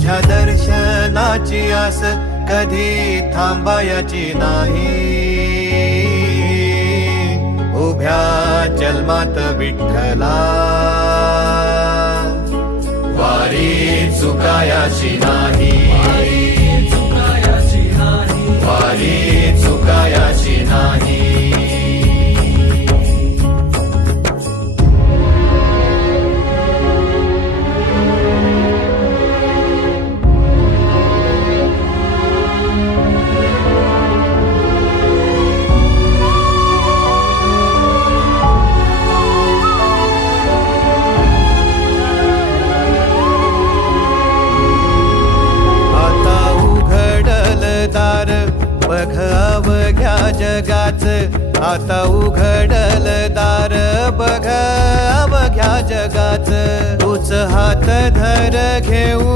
तुझ्या दर्शनाची आस कधी थांबायची नाही. उभ्या जन्मात विठ्ठला वारी चुकायाची नाही. वारी दार बघ अवघ्या जगाच. आता उघडल दार बघ अवघ्या जगाच. तूच हात धर घेऊन